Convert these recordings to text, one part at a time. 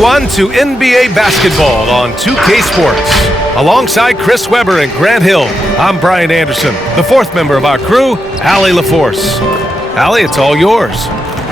everyone, to NBA basketball on 2K Sports. Alongside Chris Webber and Grant Hill, I'm Brian Anderson, the fourth member of our crew, Allie LaForce. Allie, it's all yours.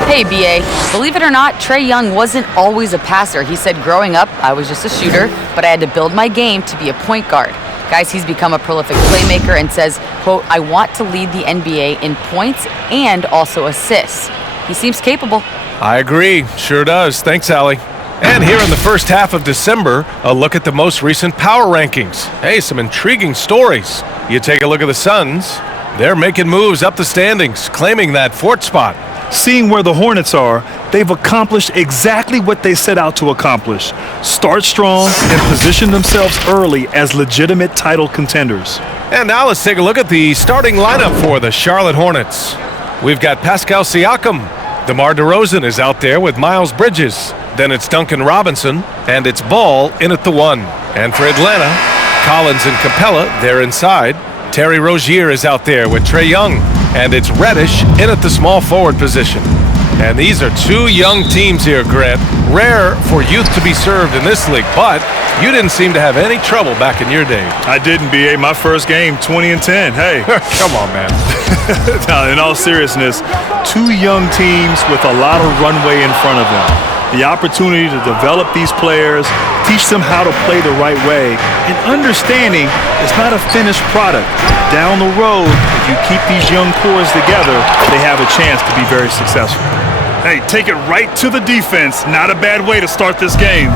Hey, BA. Believe it or not, Trae Young wasn't always a passer. He said growing up, I was just a shooter, but I had to build my game to be a point guard. Guys, he's become a prolific playmaker and says, quote, I want to lead the NBA in points and also assists. He seems capable. I agree. Sure does. Thanks, Allie. And here in the first half of December, a look at the most recent power rankings. Hey, some intriguing stories. You take a look at the Suns. They're making moves up the standings, claiming that fourth spot. Seeing where the Hornets are, they've accomplished exactly what they set out to accomplish. Start strong and position themselves early as legitimate title contenders. And now let's take a look at the starting lineup for the Charlotte Hornets. We've got Pascal Siakam. DeMar DeRozan is out there with Miles Bridges. Then it's Duncan Robinson, and it's Ball in at the 1. And for Atlanta, Collins and Capella, they're inside. Terry Rozier is out there with Trae Young, and it's Reddick in at the small forward position. And these are two young teams here, Grant. Rare for youth to be served in this league, but you didn't seem to have any trouble back in your day. I didn't, BA. My first game, 20-10. Hey. Come on, man. Now, in all seriousness, two young teams with a lot of runway in front of them. The opportunity to develop these players, teach them how to play the right way, and understanding it's not a finished product. Down the road, if you keep these young cores together, they have a chance to be very successful. Hey, take it right to the defense. Not a bad way to start this game.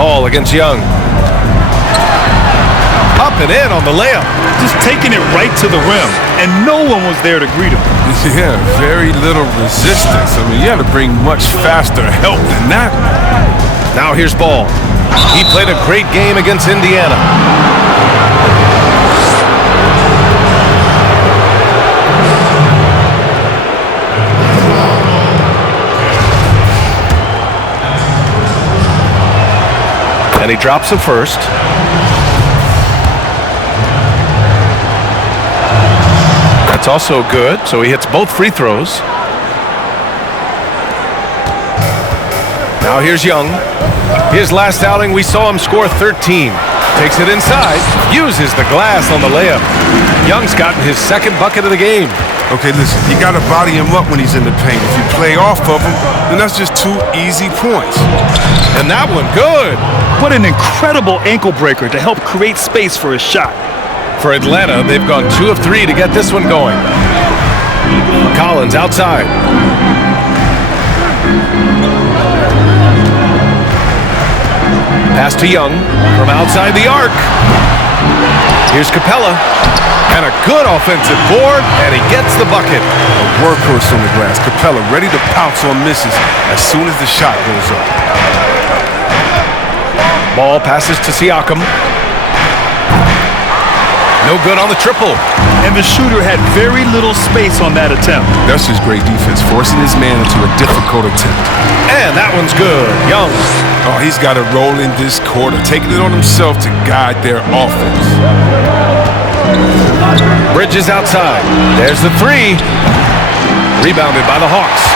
Ball against Young. Up and in on the layup. Just taking it right to the rim, and no one was there to greet him. Yeah, very little resistance. I mean, you had to bring much faster help than that. Now here's Ball. He played a great game against Indiana. And he drops the first. That's also good, so he hits both free throws. Now here's Young. His last outing, we saw him score 13. Takes it inside, uses the glass on the layup. Young's gotten his second bucket of the game. Okay, listen, you got to body him up when he's in the paint. If you play off of him, then that's just 2 easy points. And that one, good. What an incredible ankle breaker to help create space for his shot. For Atlanta, they've gone 2 of 3 to get this one going. Collins outside. Pass to Young from outside the arc. Here's Capella. And a good offensive board, and he gets the bucket. A workhorse on the glass. Capella ready to pounce on misses as soon as the shot goes up. Ball passes to Siakam. No good on the triple. And the shooter had very little space on that attempt. That's just great defense, forcing his man into a difficult attempt. And that one's good. Young. Oh, he's got to roll in this quarter, taking it on himself to guide their offense. Bridges outside. There's the 3. Rebounded by the Hawks.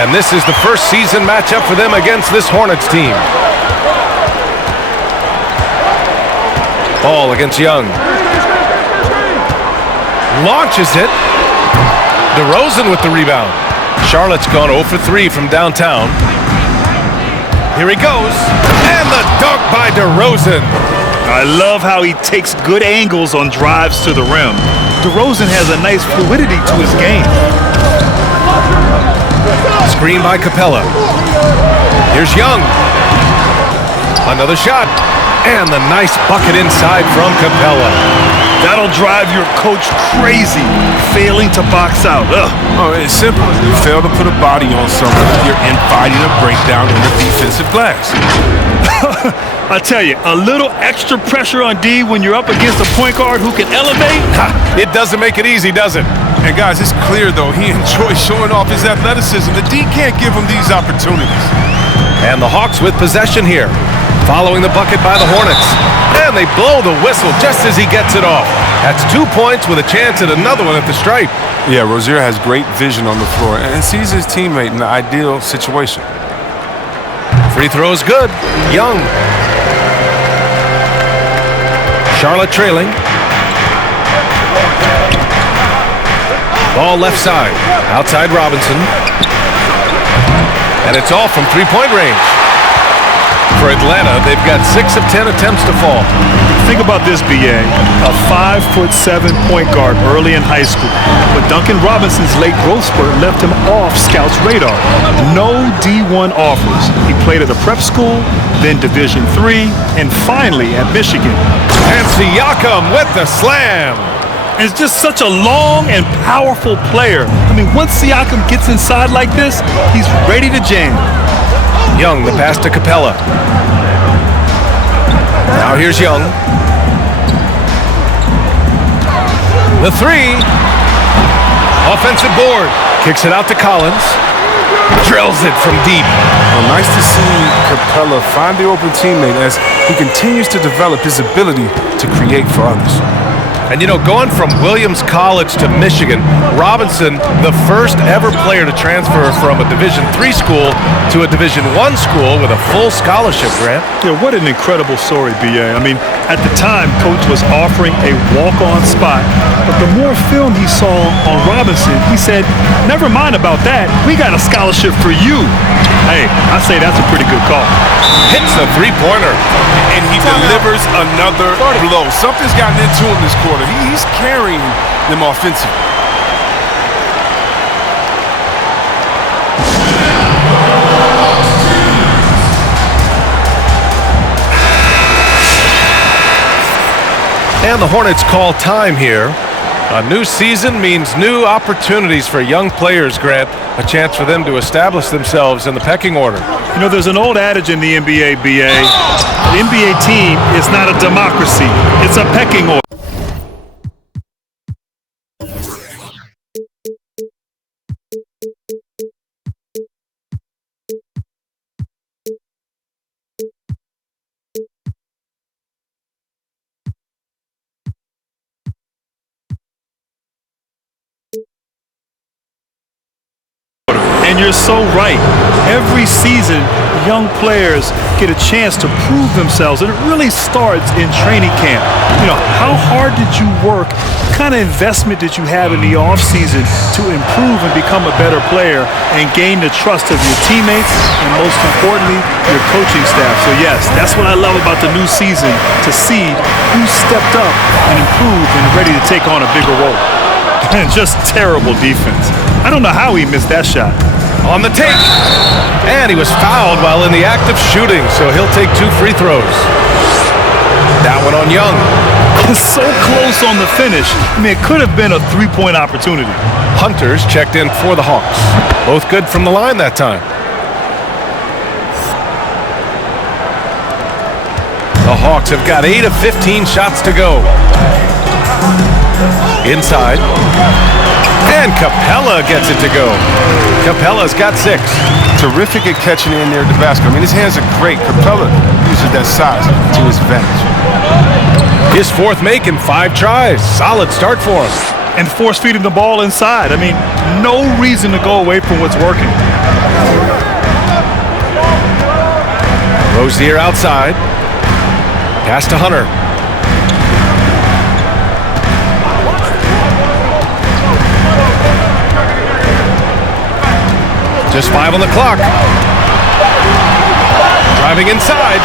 And this is the first season matchup for them against this Hornets team. Ball against Young. Launches it. DeRozan with the rebound. Charlotte's gone 0 for 3 from downtown. Here he goes. And the dunk by DeRozan. I love how he takes good angles on drives to the rim. DeRozan has a nice fluidity to his game. Screen by Capella. Here's Young. Another shot. And the nice bucket inside from Capella. That'll drive your coach crazy, failing to box out. Ugh. Oh, it's simple. You fail to put a body on someone, you're inviting a breakdown in the defensive glass. I tell you, a little extra pressure on D when you're up against a point guard who can elevate. It doesn't make it easy, does it? And guys, it's clear, though, he enjoys showing off his athleticism. The D can't give him these opportunities. And the Hawks with possession here. Following the bucket by the Hornets. And they blow the whistle just as he gets it off. That's 2 points with a chance at another one at the stripe. Yeah, Rozier has great vision on the floor and sees his teammate in the ideal situation. Free throw's good. Young. Charlotte trailing. Ball left side. Outside Robinson. And it's all from three-point range. For Atlanta, they've got 6 of 10 attempts to fall. Think about this, B.A. A 5'7" point guard early in high school. But Duncan Robinson's late growth spurt left him off scouts' radar. No D1 offers. He played at a prep school, then Division III, and finally at Michigan. And Siakam with the slam. And it's just such a long and powerful player. I mean, once Siakam gets inside like this, he's ready to jam. Young, the pass to Capella. Now here's Young. The three. Offensive board. Kicks it out to Collins. Drills it from deep. Well, nice to see Capella find the open teammate as he continues to develop his ability to create for others. And, you know, going from Williams College to Michigan, Robinson, the first ever player to transfer from a Division III school to a Division I school with a full scholarship, Grant. Yeah, what an incredible story, B.A. I mean, at the time, Coach was offering a walk-on spot, but the more film he saw on Robinson, he said, never mind about that, we got a scholarship for you. Hey, I say that's a pretty good call. Hits the three-pointer. And he delivers another blow. Something's gotten into him this quarter. He's carrying them offensively. And the Hornets call time here. A new season means new opportunities for young players, Grant. A chance for them to establish themselves in the pecking order. You know, there's an old adage in the NBA, B.A. An NBA team is not a democracy. It's a pecking order. And you're so right. Every season, young players get a chance to prove themselves, and it really starts in training camp. You know, how hard did you work? What kind of investment did you have in the offseason to improve and become a better player and gain the trust of your teammates and, most importantly, your coaching staff? So, yes, that's what I love about the new season, to see who stepped up and improved and ready to take on a bigger role. And just terrible defense. I don't know how he missed that shot. On the take. And he was fouled while in the act of shooting, so he'll take 2 free throws. That one on Young. So close on the finish. I mean, it could have been a 3-point opportunity. Hunters checked in for the Hawks. Both good from the line that time. The Hawks have got 8 of 15 shots to go. Inside. And Capella gets it to go. Capella's got 6. Terrific at catching in there at the basket. I mean, his hands are great. Capella uses that size to his advantage. His 4th make in 5 tries. Solid start for him. And force-feeding the ball inside. I mean, no reason to go away from what's working. Rozier outside. Pass to Hunter. Just 5 on the clock. Driving inside.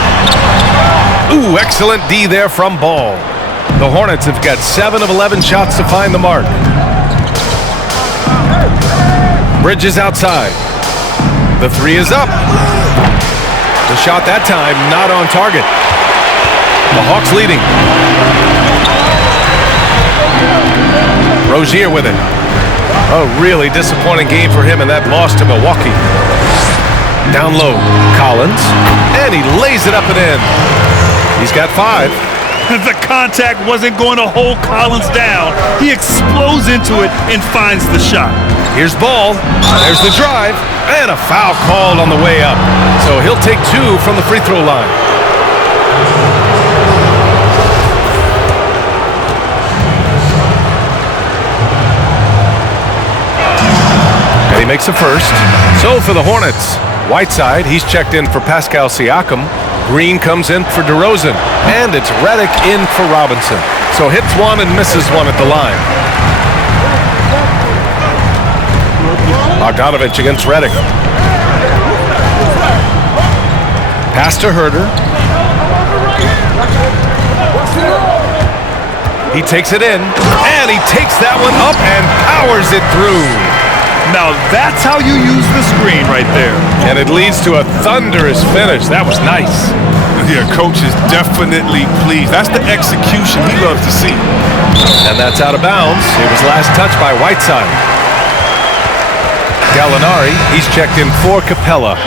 Ooh, excellent D there from Ball. The Hornets have got 7 of 11 shots to find the mark. Bridges outside. The 3 is up. The shot that time not on target. The Hawks leading. Rozier with it. A really disappointing game for him in that loss to Milwaukee. Down low, Collins, and he lays it up and in. He's got 5. The contact wasn't going to hold Collins down. He explodes into it and finds the shot. Here's Ball. There's the drive, and a foul called on the way up. So he'll take 2 from the free throw line. And he makes a first. So for the Hornets, Whiteside, he's checked in for Pascal Siakam. Green comes in for DeRozan. And it's Reddick in for Robinson. So hits one and misses one at the line. Bogdanovich against Reddick. Pass to Herder. He takes it in, and he takes that one up and powers it through. Now that's how you use the screen right there. And it leads to a thunderous finish. That was nice. Yeah, coach is definitely pleased. That's the execution he loves to see. And that's out of bounds. It was last touched by Whiteside. Gallinari, he's checked in for Capella.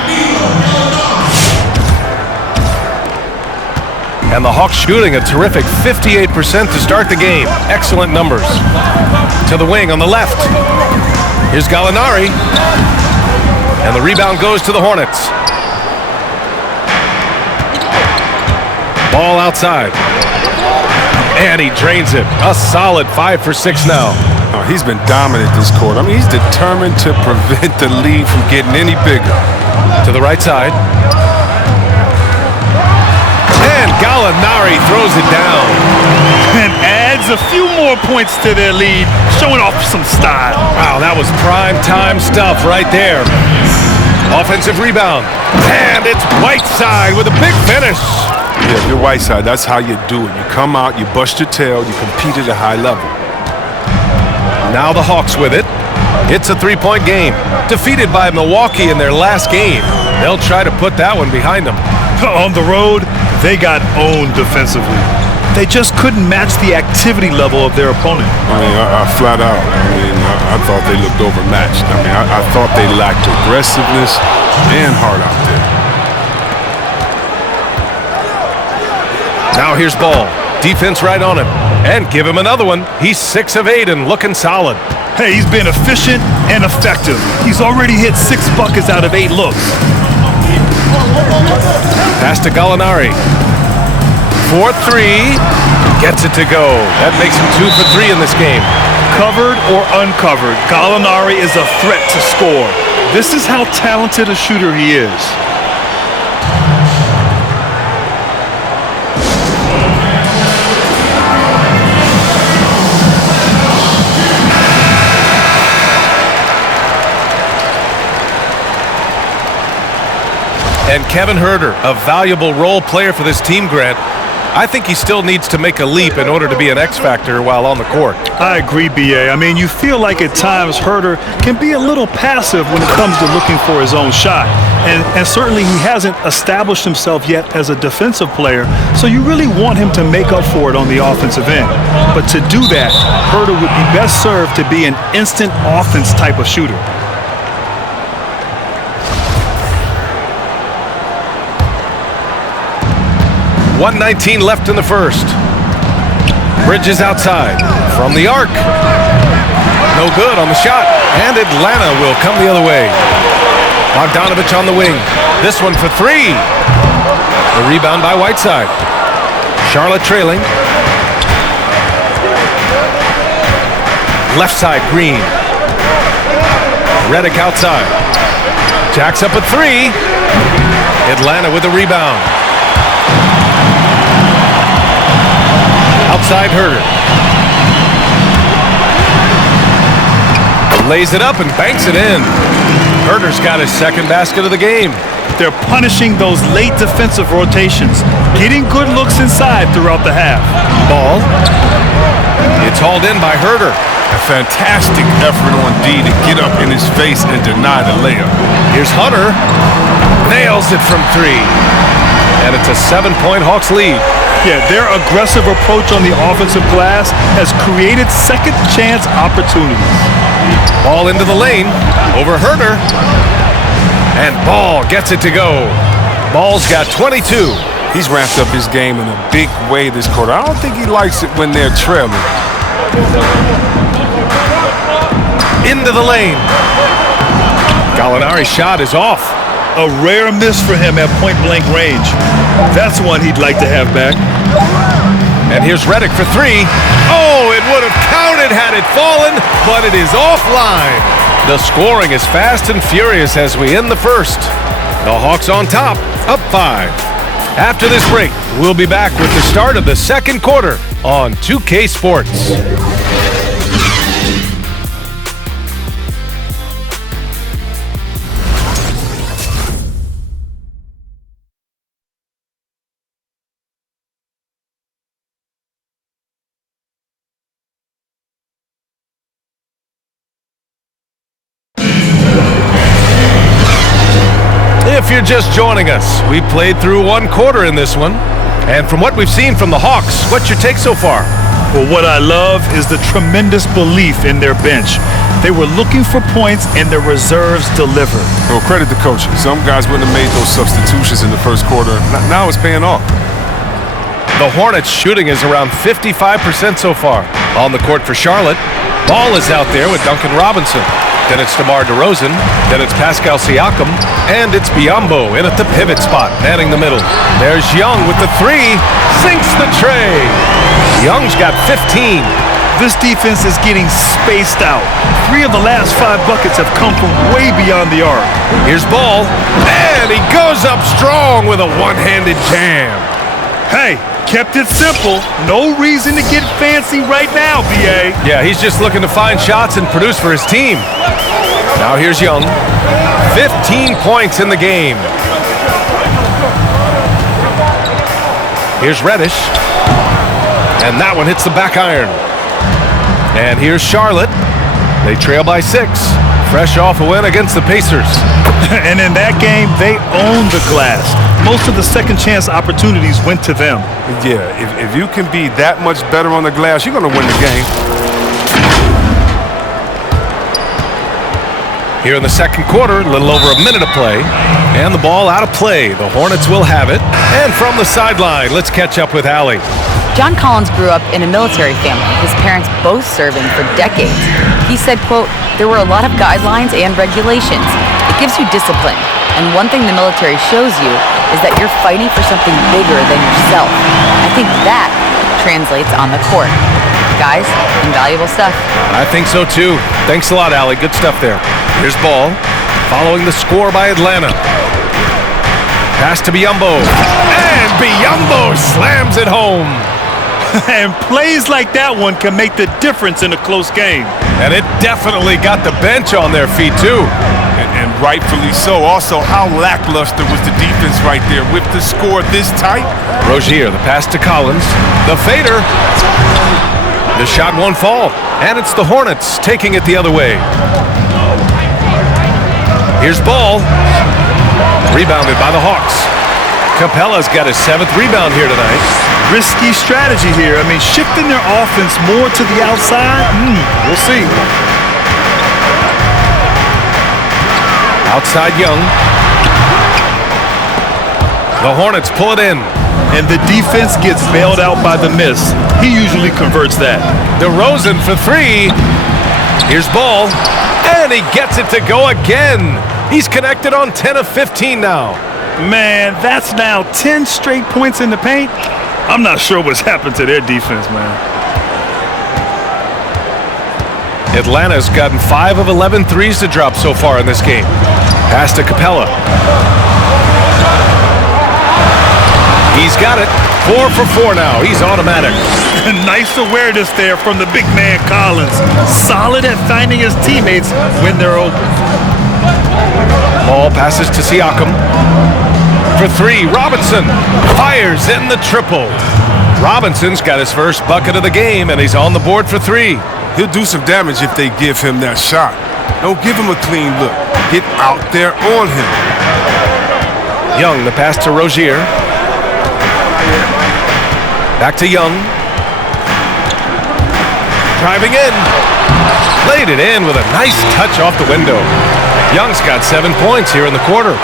And the Hawks shooting a terrific 58% to start the game. Excellent numbers. To the wing on the left. Here's Gallinari. And the rebound goes to the Hornets. Ball outside. And he drains it. A solid 5 for 6 now. Oh, he's been dominant this quarter. I mean, he's determined to prevent the lead from getting any bigger. To the right side. And Gallinari throws it down. And adds a few more points to their lead, showing off some style. Wow, that was prime time stuff right there. Offensive rebound. And it's Whiteside with a big finish. Yeah, if you're Whiteside, that's how you do it. You come out, you bust your tail, you compete at a high level. Now the Hawks with it. It's a three-point game. Defeated by Milwaukee in their last game. They'll try to put that one behind them. On the road, they got owned defensively. They just couldn't match the activity level of their opponent. I mean, I flat out, I thought they looked overmatched. I mean, I thought they lacked aggressiveness and heart out there. Now here's Ball. Defense right on him. And give him another one. He's 6 of 8 and looking solid. Hey, he's been efficient and effective. He's already hit 6 buckets out of 8 looks. Pass to Gallinari. 4-3. Gets it to go. That makes him 2 for 3 in this game. Covered or uncovered, Gallinari is a threat to score. This is how talented a shooter he is. And Kevin Herder, a valuable role player for this team, Grant. I think he still needs to make a leap in order to be an X factor while on the court. I agree, B.A. I mean, you feel like at times Herder can be a little passive when it comes to looking for his own shot. And certainly he hasn't established himself yet as a defensive player, so you really want him to make up for it on the offensive end. But to do that, Herder would be best served to be an instant offense type of shooter. .119 left in the first. Bridges outside from the arc. No good on the shot. And Atlanta will come the other way. Bogdanovich on the wing. This one for 3. The rebound by Whiteside. Charlotte trailing. Left side, Green. Reddick outside. Jacks up at 3. Atlanta with the rebound. Outside Herder. Lays it up and banks it in. Herder's got his second basket of the game. They're punishing those late defensive rotations, getting good looks inside throughout the half. Ball. It's hauled in by Herder. A fantastic effort on D to get up in his face and deny the layup. Here's Hunter. Nails it from 3. And it's a 7-point Hawks lead. Yeah, their aggressive approach on the offensive glass has created second chance opportunities. Ball into the lane. Over Herder. And Ball gets it to go. Ball's got 22. He's ramped up his game in a big way this quarter. I don't think he likes it when they're trailing. Into the lane. Gallinari's shot is off. A rare miss for him at point-blank range. That's one he'd like to have back. And here's Reddick for three. Oh, it would have counted had it fallen, but it is offline. The scoring is fast and furious as we end the first. The Hawks on top, up 5. After this break, we'll be back with the start of the second quarter on 2K Sports. If you're just joining us, we played through one quarter in this one. And from what we've seen from the Hawks, what's your take so far? Well, what I love is the tremendous belief in their bench. They were looking for points, and their reserves delivered. Well, credit the coaching. Some guys wouldn't have made those substitutions in the first quarter. Now it's paying off. The Hornets shooting is around 55% so far. On the court for Charlotte, Ball is out there with Duncan Robinson. Then it's DeMar DeRozan. Then it's Pascal Siakam. And it's Biyombo in at the pivot spot, manning the middle. There's Young with the three. Sinks the tray. Young's got 15. This defense is getting spaced out. 3 of the last 5 buckets have come from way beyond the arc. Here's Ball. And he goes up strong with a one-handed jam. Hey, kept it simple. No reason to get fancy right now, B.A. Yeah, he's just looking to find shots and produce for his team. Now here's Young. 15 points in the game. Here's Reddick. And that one hits the back iron. And here's Charlotte. They trail by 6. Fresh off a win against the Pacers. And in that game, they owned the glass. Most of the second chance opportunities went to them. Yeah, if you can be that much better on the glass, you're going to win the game. Here in the second quarter, a little over a minute of play. And the ball out of play. The Hornets will have it. And from the sideline, let's catch up with Allie. John Collins grew up in a military family, his parents both serving for decades. He said, quote, "There were a lot of guidelines and regulations. It gives you discipline. And one thing the military shows you is that you're fighting for something bigger than yourself. I think that translates on the court." Guys, invaluable stuff. I think so too. Thanks a lot, Allie. Good stuff there. Here's Ball, following the score by Atlanta. Pass to Biyombo. And Biyombo slams it home. And plays like that one can make the difference in a close game. And it definitely got the bench on their feet too. And rightfully so. Also, how lackluster was the defense right there with the score this tight? Rozier, the pass to Collins. The fader. The shot won't fall. And it's the Hornets taking it the other way. Here's Ball. Rebounded by the Hawks. Capella's got his 7th rebound here tonight. Risky strategy here. I mean, shifting their offense more to the outside. We'll see. Outside Young. The Hornets pull it in. And the defense gets bailed out by the miss. He usually converts that. DeRozan for 3. Here's Ball. And he gets it to go again. He's connected on 10 of 15 now. Man, that's now 10 straight points in the paint. I'm not sure what's happened to their defense, man. Atlanta's gotten 5 of 11 threes to drop so far in this game. Pass to Capella. He's got it. 4 for 4 now. He's automatic. Nice awareness there from the big man Collins. Solid at finding his teammates when they're open. Ball passes to Siakam. For 3, Robinson fires in the triple. Robinson's got his first bucket of the game, and he's on the board for 3. He'll do some damage if they give him that shot. Don't give him a clean look. Get out there on him. Young, the pass to Rozier. Back to Young. Driving in. Laid it in with a nice touch off the window. Young's got 7 points here in the quarter.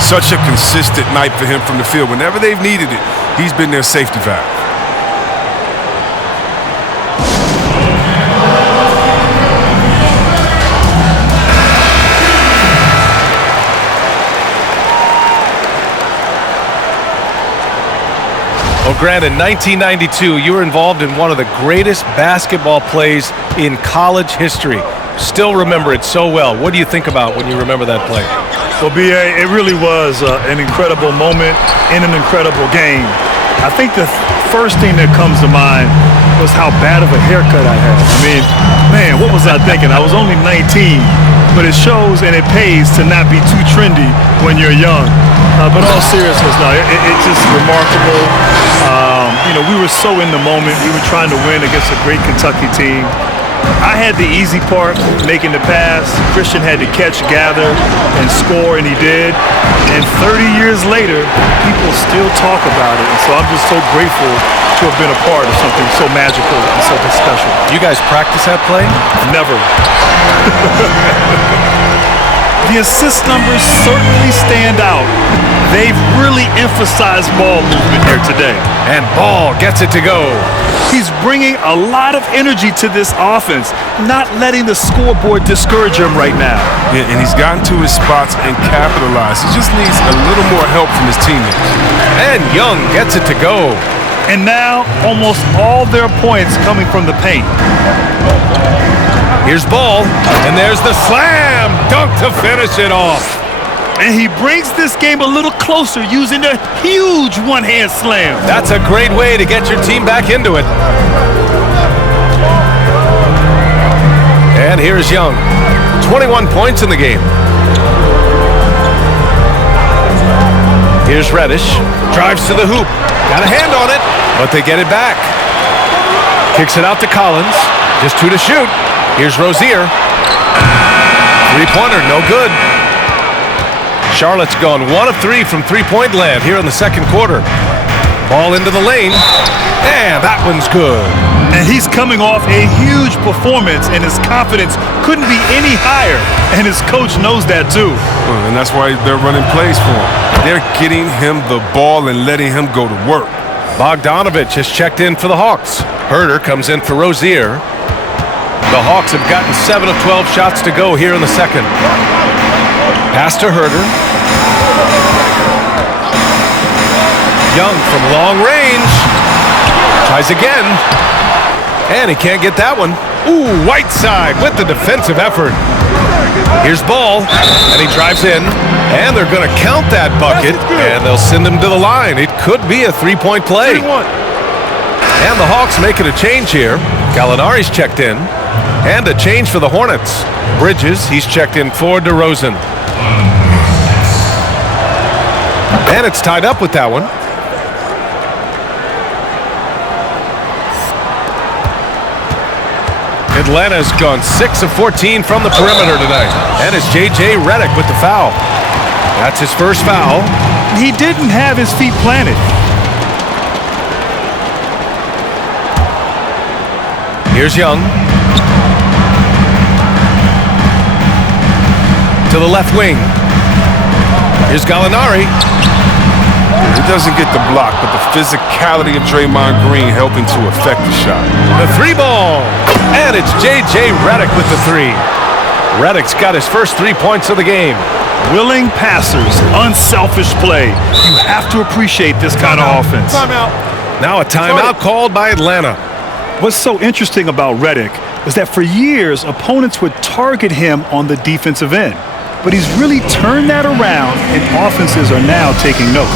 Such a consistent night for him from the field. Whenever they've needed it, he's been their safety valve. Well, Grant, in 1992, you were involved in one of the greatest basketball plays in college history. Still remember it so well. What do you think about when you remember that play? Well, B.A., it really was an incredible moment in an incredible game. I think the first thing that comes to mind was how bad of a haircut I had. I mean, man, what was I thinking? I was only 19, but it shows and it pays to not be too trendy when you're young. But all seriousness, no, it's just remarkable. We were so in the moment. We were trying to win against a great Kentucky team. I had the easy part, making the pass. Christian had to catch, gather, and score, and he did. And 30 years later, people still talk about it. And so I'm just so grateful to have been a part of something so magical and something special. You guys practice that play? Never. The assist numbers certainly stand out. They've really emphasized ball movement here today. And Ball gets it to go. He's bringing a lot of energy to this offense, not letting the scoreboard discourage him right now. Yeah, and he's gotten to his spots and capitalized. He just needs a little more help from his teammates. And Young gets it to go. And now almost all their points coming from the paint. Here's Ball, and there's the slam dunk to finish it off. And he brings this game a little closer using a huge one-hand slam. That's a great way to get your team back into it. And here's Young. 21 points in the game. Here's Reddick. Drives to the hoop. Got a hand on it, but they get it back. Kicks it out to Collins. Just 2 to shoot. Here's Rozier. Three-pointer, no good. Charlotte's gone 1 of 3 from three-point land here in the second quarter. Ball into the lane, and that one's good. And he's coming off a huge performance, and his confidence couldn't be any higher, and his coach knows that too. And that's why they're running plays for him. They're getting him the ball and letting him go to work. Bogdanovich has checked in for the Hawks. Herder comes in for Rozier. The Hawks have gotten 7 of 12 shots to go here in the second. Pass to Herder. Young from long range. Tries again. And he can't get that one. Ooh, Whiteside with the defensive effort. Here's Ball, and he drives in. And they're going to count that bucket, and they'll send him to the line. It could be a three-point play. And the Hawks making a change here. Gallinari's checked in. And a change for the Hornets. Bridges, he's checked in for DeRozan. And it's tied up with that one. Atlanta's gone 6 of 14 from the perimeter tonight. And it's J.J. Reddick with the foul. That's his first foul. He didn't have his feet planted. Here's Young. To the left wing. Here's Gallinari. He doesn't get the block, but the physicality of Draymond Green helping to affect the shot. The three ball. And it's J.J. Reddick with the three. Reddick's got his first 3 points of the game. Willing passers, unselfish play. You have to appreciate this kind of offense. Now a timeout called by Atlanta. What's so interesting about Reddick is that for years, opponents would target him on the defensive end. But he's really turned that around, and offenses are now taking note.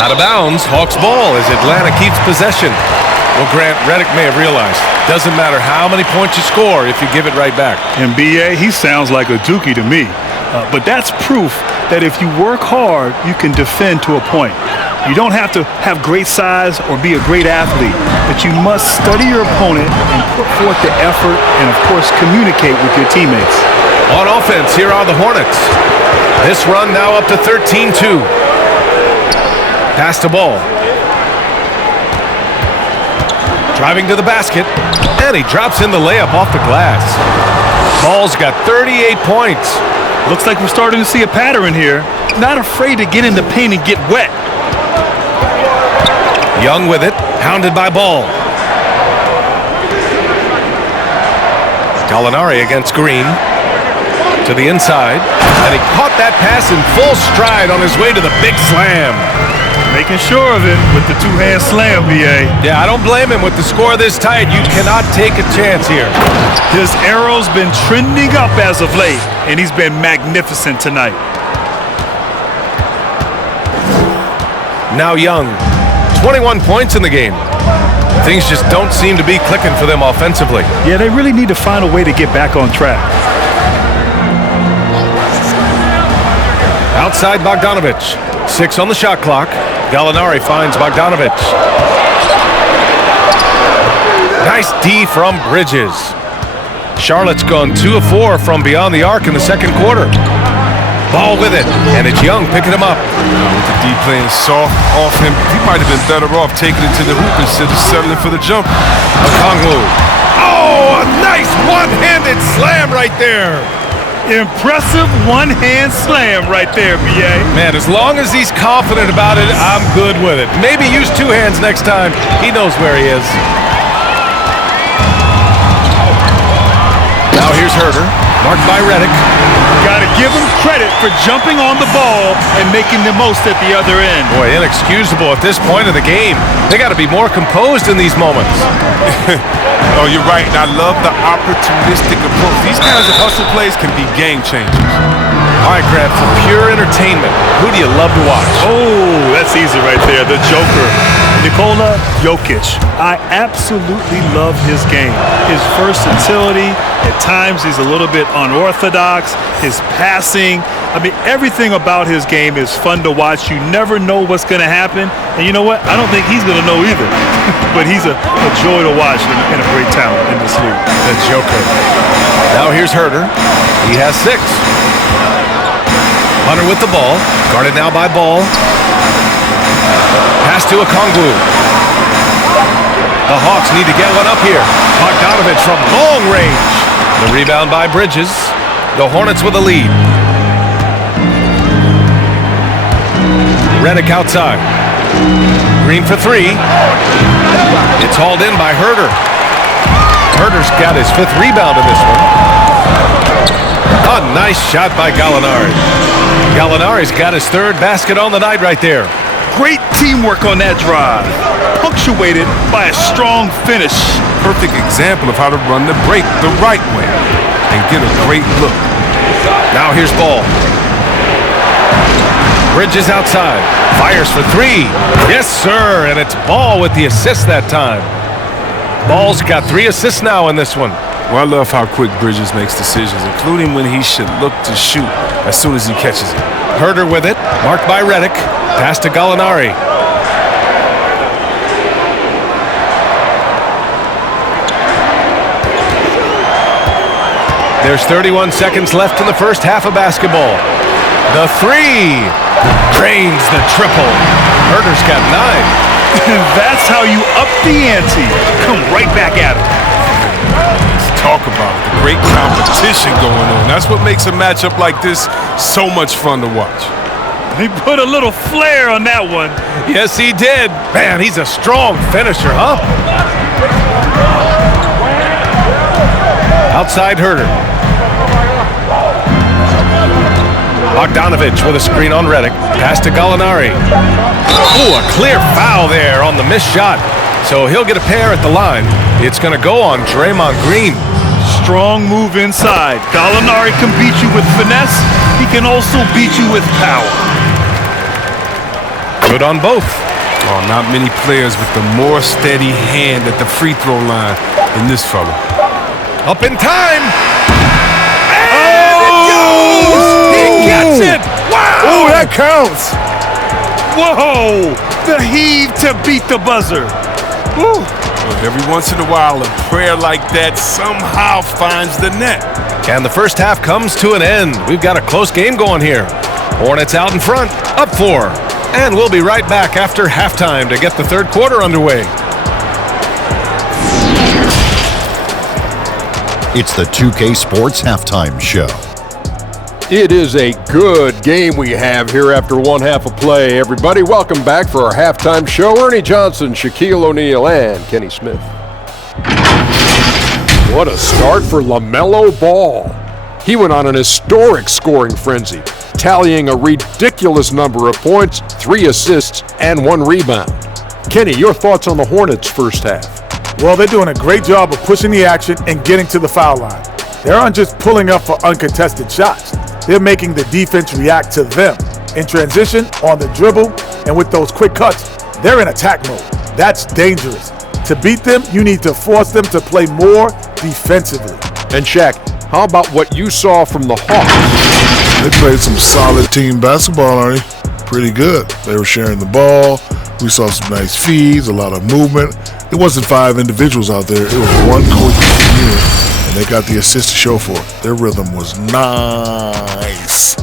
Out of bounds, Hawks ball as Atlanta keeps possession. Well, Grant, Reddick may have realized, doesn't matter how many points you score if you give it right back. And B.A., he sounds like a dookie to me. But that's proof that if you work hard, you can defend to a point. You don't have to have great size or be a great athlete, but you must study your opponent and put forth the effort and, of course, communicate with your teammates. On offense, here are the Hornets. This run now up to 13-2. Pass to Ball. Driving to the basket, and he drops in the layup off the glass. Ball's got 38 points. Looks like we're starting to see a pattern here. Not afraid to get in the paint and get wet. Young with it, hounded by Ball. Gallinari against Green. To the inside, and he caught that pass in full stride on his way to the big slam. Making sure of it with the two-hand slam, B.A. Yeah, I don't blame him. With the score this tight, you cannot take a chance here. His arrow's been trending up as of late, and he's been magnificent tonight. Now Young, 21 points in the game. Things just don't seem to be clicking for them offensively. Yeah, they really need to find a way to get back on track. Outside Bogdanovich. 6 on the shot clock. Gallinari finds Bogdanovich. Nice D from Bridges. Charlotte's gone 2 of 4 from beyond the arc in the second quarter. Ball with it, and it's Young picking him up. With the D playing soft off him, he might have been better off taking it to the hoop instead of settling for the jump. Okongwu. Oh, a nice one-handed slam right there. Impressive one-hand slam right there, B.A. Man, as long as he's confident about it, I'm good with it. Maybe use 2 hands next time. He knows where he is. Now here's Herter, marked by Reddick. Got to give him credit for jumping on the ball and making the most at the other end. Boy, inexcusable at this point of the game. They got to be more composed in these moments. Oh, you're right, and I love the opportunistic approach. These kinds of hustle plays can be game changers. All right, Grant, for pure entertainment, who do you love to watch? Oh, that's easy right there. The Joker, Nikola Jokic. I absolutely love his game. His versatility. At times, he's a little bit unorthodox. His passing. I mean, everything about his game is fun to watch. You never know what's going to happen. And you know what? I don't think he's going to know either. But he's a joy to watch and a great talent in this league. The Joker. Now here's Herter. He has 6. Hunter with the ball. Guarded now by Ball. Pass to Okongwu. The Hawks need to get one up here. Bogdanovich from long range. The rebound by Bridges. The Hornets with a lead. Reddick outside. Green for 3. It's hauled in by Herter. Herter's got his 5th rebound in this one. A nice shot by Gallinari. Gallinari's got his 3rd basket on the night right there. Great teamwork on that drive, punctuated by a strong finish. Perfect example of how to run the break the right way and get a great look. Now here's Ball. Bridges outside. Fires for 3. Yes, sir. And it's Ball with the assist that time. Ball's got 3 assists now in this one. Well, I love how quick Bridges makes decisions, including when he should look to shoot as soon as he catches it. Herter with it. Marked by Reddick. Pass to Gallinari. There's 31 seconds left in the first half of basketball. The 3 drains the triple. Herter's got 9. That's how you up the ante. Come right back at him. Let's talk about it. The great competition going on. That's what makes a matchup like this so much fun to watch. He put a little flair on that one. Yes, he did. Man, he's a strong finisher, huh? Outside Herter. Bogdanovich with a screen on Reddick. Pass to Gallinari. Ooh, a clear foul there on the missed shot. So he'll get a pair at the line. It's going to go on Draymond Green. Strong move inside. Gallinari can beat you with finesse. He can also beat you with power. Good on both. Oh, not many players with the more steady hand at the free throw line than this fella. Up in time. And it goes! He gets it! Wow! Oh, that counts! Whoa! The heave to beat the buzzer. Woo. Well, every once in a while, a prayer like that somehow finds the net. And the first half comes to an end. We've got a close game going here. Hornets out in front, up 4. And we'll be right back after halftime to get the third quarter underway. It's the 2K Sports Halftime Show. It is a good game we have here after one half of play. Everybody, welcome back for our halftime show. Ernie Johnson, Shaquille O'Neal, and Kenny Smith. What a start for Lamelo Ball. He went on an historic scoring frenzy, tallying a ridiculous number of points, 3 assists, and 1 rebound. Kenny, your thoughts on the Hornets' first half? Well, they're doing a great job of pushing the action and getting to the foul line. They aren't just pulling up for uncontested shots. They're making the defense react to them. In transition, on the dribble, and with those quick cuts, they're in attack mode. That's dangerous. To beat them, you need to force them to play more defensively. And Shaq, how about what you saw from the Hawks? They played some solid team basketball, Arnie. Pretty good. They were sharing the ball. We saw some nice feeds, a lot of movement. It wasn't 5 individuals out there. It was one coach unit, and they got the assist to show for it. Their rhythm was nice.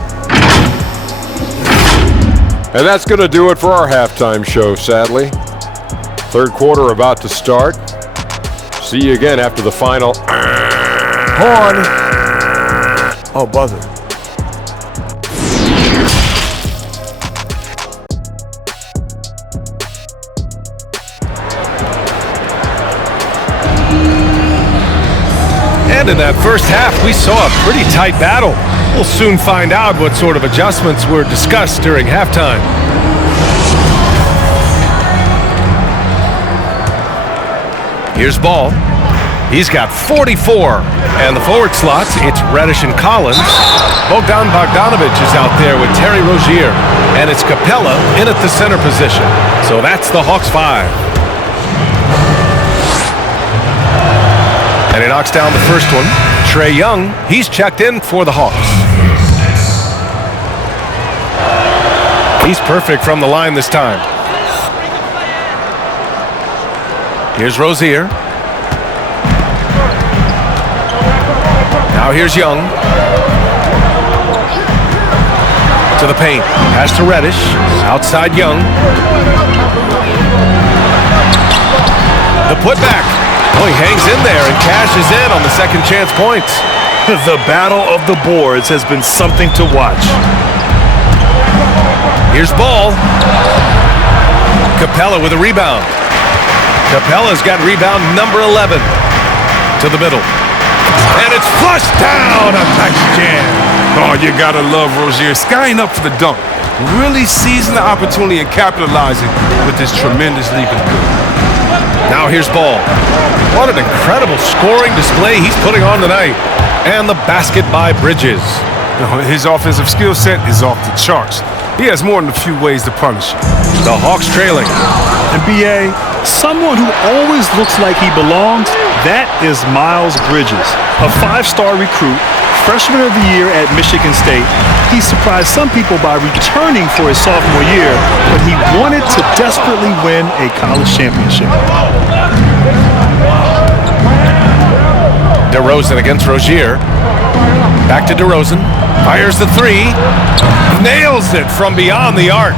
And that's going to do it for our halftime show, sadly. Third quarter about to start. See you again after the final. Horn. Oh, buzzer. And in that first half, we saw a pretty tight battle. We'll soon find out what sort of adjustments were discussed during halftime. Here's Ball. He's got 44. And the forward slots, it's Reddick and Collins. Bogdan Bogdanovic is out there with Terry Rozier. And it's Capella in at the center position. So that's the Hawks 5. And he knocks down the first one. Trae Young, he's checked in for the Hawks. He's perfect from the line this time. Here's Rozier. Now here's Young. To the paint. Pass to Reddick. Outside Young. The putback. Oh, he hangs in there and cashes in on the second chance points. The battle of the boards has been something to watch. Here's Ball. Capella with a rebound. Capella's got rebound number 11. To the middle. And it's flushed down. A nice jam. Oh, you gotta love Rozier. Skying up for the dunk. Really seizing the opportunity and capitalizing with this tremendous leap and good. Now here's Ball. What an incredible scoring display he's putting on tonight. And the basket by Bridges. His offensive skill set is off the charts. He has more than a few ways to punish you. The Hawks trailing. And B.A., someone who always looks like he belongs, that is Miles Bridges, a 5-star recruit, freshman of the year at Michigan State. He surprised some people by returning for his sophomore year, but he wanted to desperately win a college championship. DeRozan against Rozier. Back to DeRozan. Fires the 3. Nails it from beyond the arc.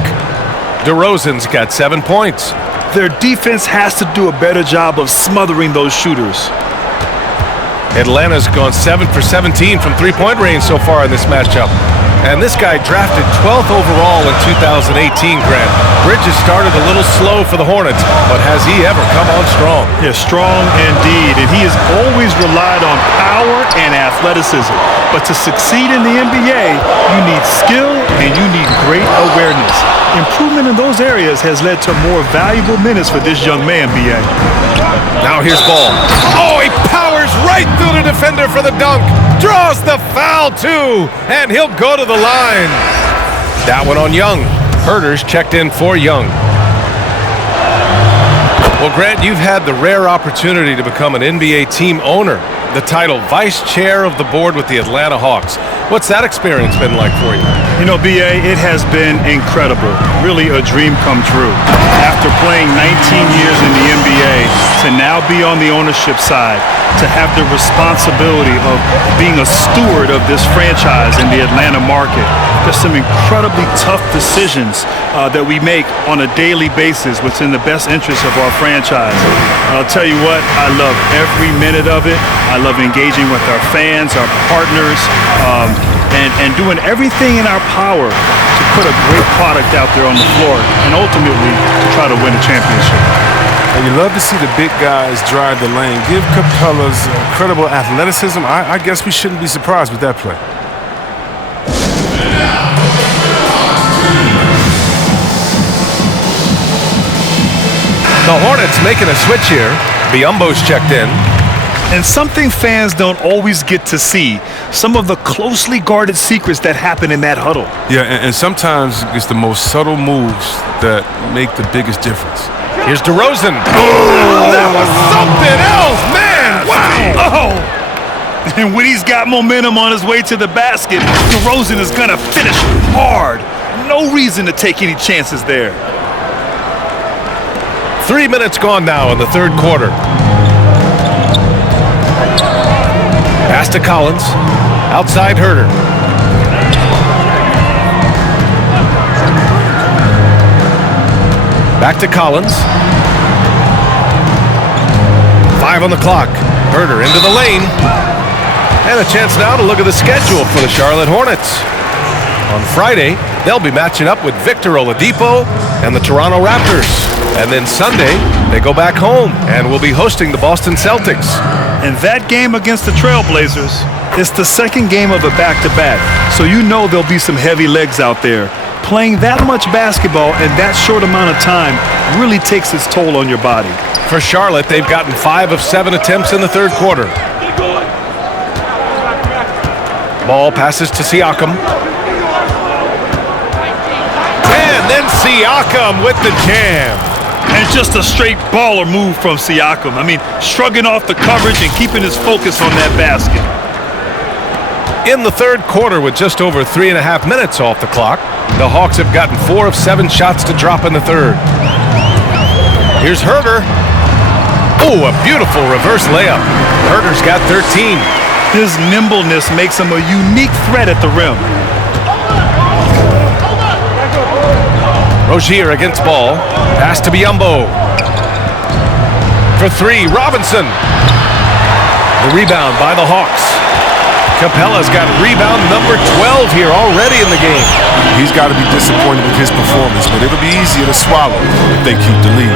DeRozan's got 7 points. Their defense has to do a better job of smothering those shooters. Atlanta's gone 7 for 17 from three-point range so far in this matchup. And this guy drafted 12th overall in 2018, Grant. Bridges started a little slow for the Hornets, but has he ever come on strong? Yeah, strong indeed. And he has always relied on power and athleticism. But to succeed in the NBA, you need skill and you need great awareness. Improvement in those areas has led to more valuable minutes for this young man, B.A. Now here's Ball. Oh, he powers right through the defender for the dunk. Draws the foul, too. And he'll go to the line. That one on Young. Herter's checked in for Young. Well, Grant, you've had the rare opportunity to become an NBA team owner. The title Vice Chair of the Board with the Atlanta Hawks. What's that experience been like for you? You know, B.A., it has been incredible. Really a dream come true. After playing 19 years in the NBA, to now be on the ownership side, to have the responsibility of being a steward of this franchise in the Atlanta market. There's some incredibly tough decisions that we make on a daily basis what's in the best interest of our franchise. I'll tell you what, I love every minute of it. I love engaging with our fans, our partners. and doing everything in our power to put a great product out there on the floor and ultimately to try to win a championship. And you love to see the big guys drive the lane, give Capella's incredible athleticism. I guess we shouldn't be surprised with that play. The Hornets making a switch here. Biyombo's checked in. And something fans don't always get to see, some of the closely guarded secrets that happen in that huddle. Yeah, and sometimes it's the most subtle moves that make the biggest difference. Here's DeRozan. Oh, that was something else, man. Wow. Oh! And when he's got momentum on his way to the basket, DeRozan is going to finish hard. No reason to take any chances there. 3 minutes gone now in the third quarter. Pass to Collins. Outside Herder. Back to Collins. 5 on the clock. Herder into the lane. And a chance now to look at the schedule for the Charlotte Hornets. On Friday, they'll be matching up with Victor Oladipo and the Toronto Raptors. And then Sunday, they go back home and will be hosting the Boston Celtics. And that game against the Trailblazers is the second game of a back-to-back. So you know there'll be some heavy legs out there. Playing that much basketball in that short amount of time really takes its toll on your body. For Charlotte, they've gotten 5 of 7 attempts in the third quarter. Ball passes to Siakam. And then Siakam with the jam. And just a straight baller move from Siakam. I mean, shrugging off the coverage and keeping his focus on that basket. In the third quarter, with just over 3.5 minutes off the clock, the Hawks have gotten 4 of 7 shots to drop in the third. Here's Herder. Oh, a beautiful reverse layup. Herder's got 13. His nimbleness makes him a unique threat at the rim. Rozier against Ball. Pass to Biyombo. For 3, Robinson. The rebound by the Hawks. Capella's got rebound number 12 here already in the game. He's got to be disappointed with his performance, but it'll be easier to swallow if they keep the lead.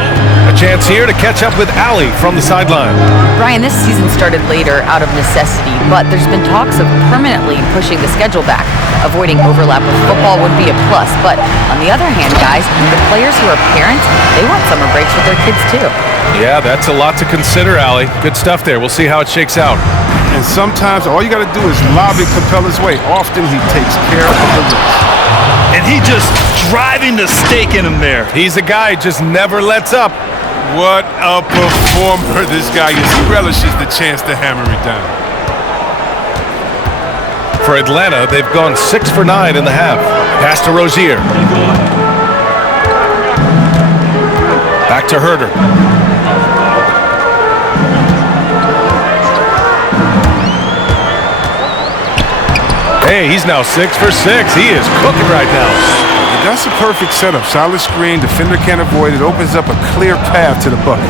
A chance here to catch up with Allie from the sideline. Brian, this season started later out of necessity, but there's been talks of permanently pushing the schedule back. Avoiding overlap with football would be a plus, but on the other hand, guys, the players who are parents, they want summer breaks with their kids too. Yeah, that's a lot to consider, Allie. Good stuff there. We'll see how it shakes out. And sometimes all you got to do is lob it Capella's way. Often he takes care of the rest. And he just driving the stake in him there. He's a guy who just never lets up. What a performer this guy is. He relishes the chance to hammer it down. For Atlanta, they've gone 6 for 9 in the half. Pass to Rozier. Back to Herder. Hey, he's now 6 for 6. He is cooking right now. That's a perfect setup. Solid screen. Defender can't avoid it. Opens up a clear path to the bucket.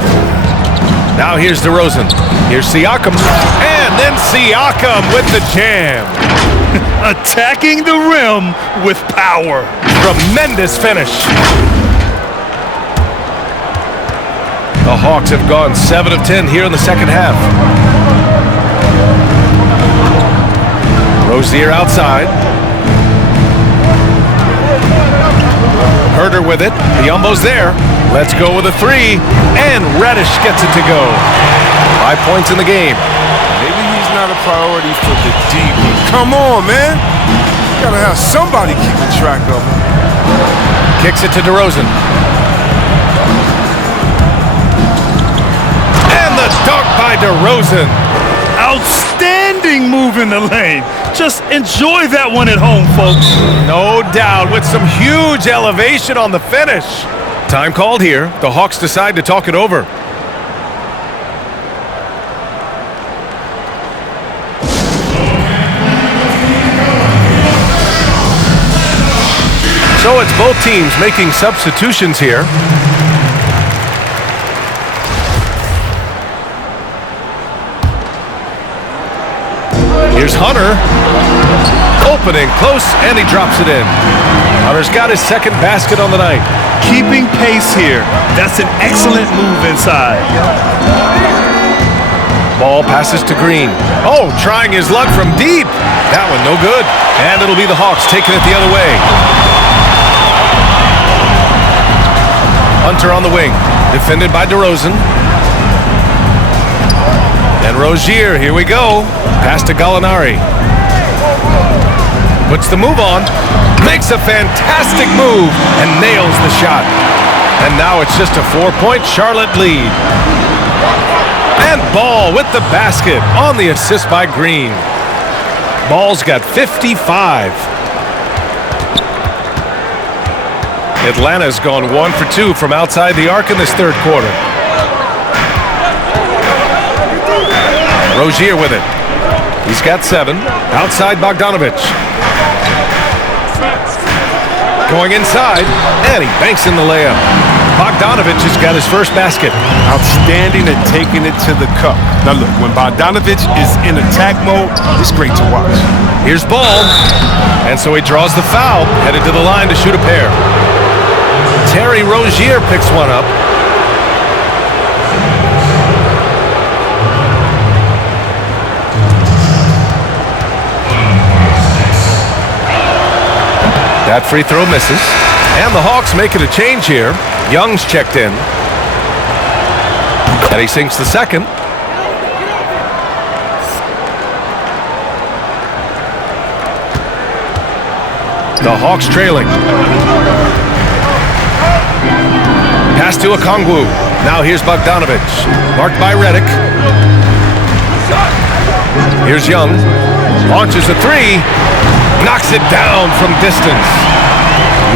Now here's DeRozan. Here's Siakam. And then Siakam with the jam. Attacking the rim with power. Tremendous finish. The Hawks have gone 7 of 10 here in the second half. Rozier outside. Herder with it. Biyombo's there. Let's go with a 3. And Reddick gets it to go. 5 points in the game. Maybe he's not a priority for the D, but come on, man. You gotta have somebody keeping track of him. Kicks it to DeRozan. And the dunk by DeRozan. Outstanding move in the lane. Just enjoy that one at home, folks. No doubt, with some huge elevation on the finish. Time called here. The Hawks decide to talk it over. So it's both teams making substitutions here. Here's Here's Hunter. Opening close, and he drops it in. Hunter's got his second basket on the night. Keeping pace here. That's an excellent move inside. Ball passes to Green. Oh, trying his luck from deep. That one no good. And it'll be the Hawks taking it the other way. Hunter on the wing. Defended by DeRozan. And Rozier, here we go. Pass to Gallinari. Puts the move on. Makes a fantastic move and nails the shot. And now it's just a 4-point Charlotte lead. And Ball with the basket on the assist by Green. Ball's got 55. Atlanta's gone 1 for 2 from outside the arc in this third quarter. Rozier with it. He's got 7. Outside Bogdanovich. Going inside, and he banks in the layup. Bogdanovich has got his first basket. Outstanding at taking it to the cup. Now look, when Bogdanovich is in attack mode, it's great to watch. Here's Ball, and so he draws the foul, headed to the line to shoot a pair. Terry Rozier picks one up. That free throw misses. And the Hawks making a change here. Young's checked in. And he sinks the second. The Hawks trailing. Pass to Okongwu. Now here's Bogdanovich. Marked by Reddick. Here's Young. Launches a 3. Knocks it down from distance.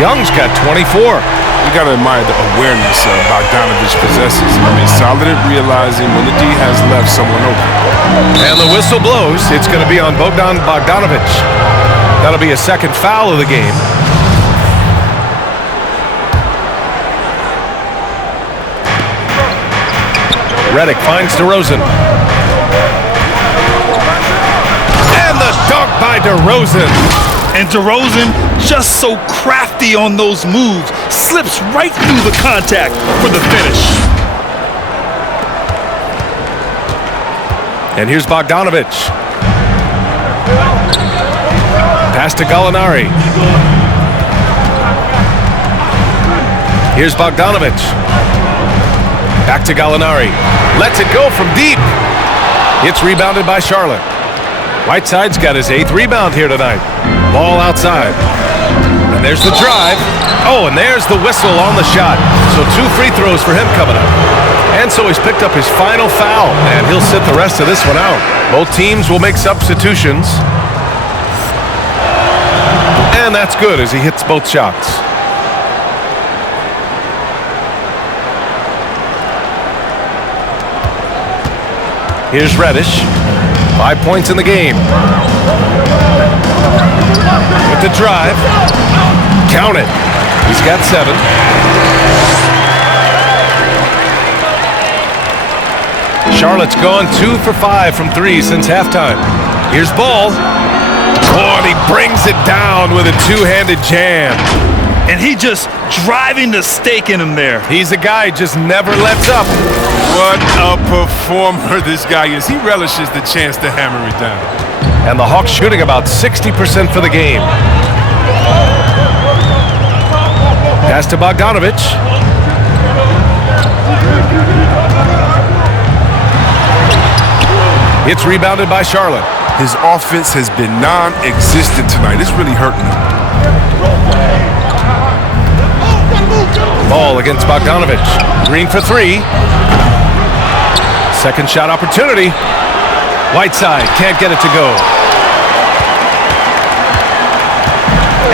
Young's got 24. You got to admire the awareness Bogdanovich possesses. I mean, solid at realizing when the D has left someone open. And the whistle blows. It's going to be on Bogdanovich. That'll be a second foul of the game. Reddick finds DeRozan. And the dunk by DeRozan. And DeRozan, just so crafty on those moves, slips right through the contact for the finish. And here's Bogdanovich. Pass to Gallinari. Here's Bogdanovich. Back to Gallinari. Lets it go from deep. It's rebounded by Charlotte. Whiteside's got his 8th rebound here tonight. Ball outside. And there's the drive. Oh, and there's the whistle on the shot. So 2 free throws for him coming up. And so he's picked up his final foul, and he'll sit the rest of this one out. Both teams will make substitutions. And that's good as he hits both shots. Here's Reddish. 5 points in the game. With the drive. Count it. He's got 7. Charlotte's gone 2 for 5 from 3 since halftime. Here's Ball. Oh, and he brings it down with a 2-handed jam. And he just driving the stake in him there. He's a guy who just never lets up. What a performer this guy is. He relishes the chance to hammer it down. And the Hawks shooting about 60% for the game. Pass to Bogdanovich. It's rebounded by Charlotte. His offense has been non-existent tonight. It's really hurting him. Ball against Bogdanovich. Green for 3. Second shot opportunity. Whiteside can't get it to go.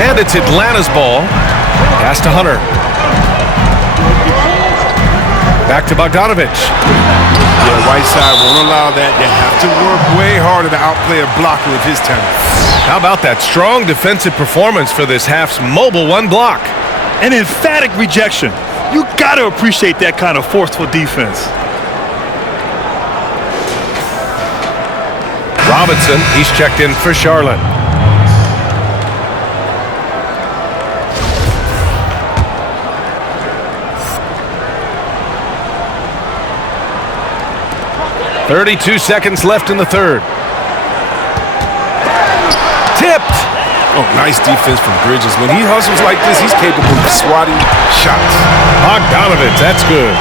And it's Atlanta's ball. Pass to Hunter. Back to Bogdanovich. Yeah, Whiteside won't allow that. You have to work way harder to outplay a blocker of his talent. How about that strong defensive performance for this half's mobile 1 block? An emphatic rejection. You got to appreciate that kind of forceful defense. Robinson, he's checked in for Charlotte. .32 seconds left in the third. Tipped. Oh, nice defense from Bridges. When he hustles like this, he's capable of swatting shots. Bogdanovich, that's good.